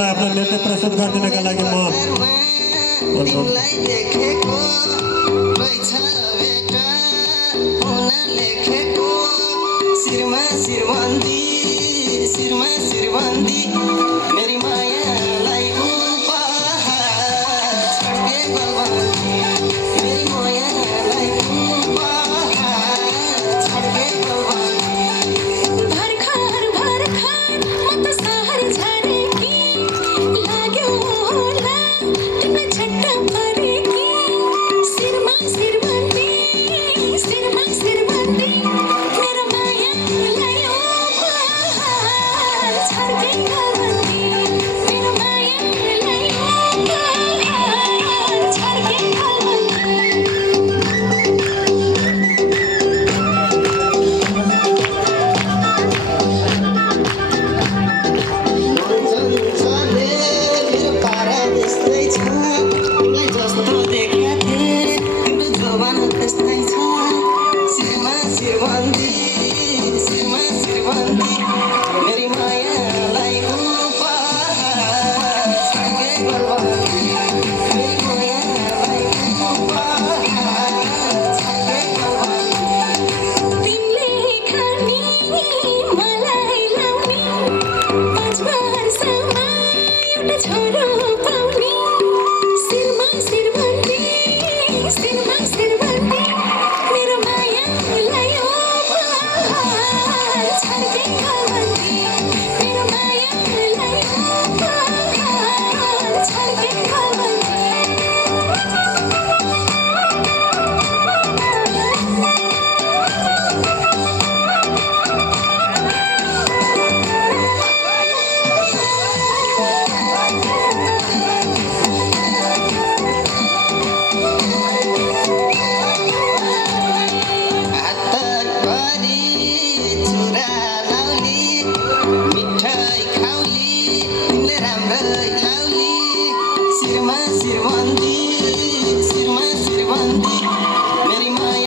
मञ्चमा आफ्नो नृत्य प्रस्तुत गरिदिनका लागि म मेरी मायालाई उपहार छड्के गल्बानी मेरी मायालाई उपहार छड्के गल्बानी भर्खर भर्खर म त सहर झरेकी लाग्यो होला तिम्रो झट्टा परेकी शिरमा शिरबन्दी मेरो मायालाई उपहार छड्के गल्बानी मेरो मायालाई उपहार छड्के गल्बानी मेरो पारा त्यस्तै छ तिमीलाई जस्तो देख्या थिएँ तिम्रो जवान त्यस्तै छ शिरमा शिरबन्दी मेरी मायालाई उपहार छड्के गल्बानी मेरी मायालाई उपहार छड्के गल्बानी तिमीले खानी मलाई लाउने 5 वर्षमा एउटा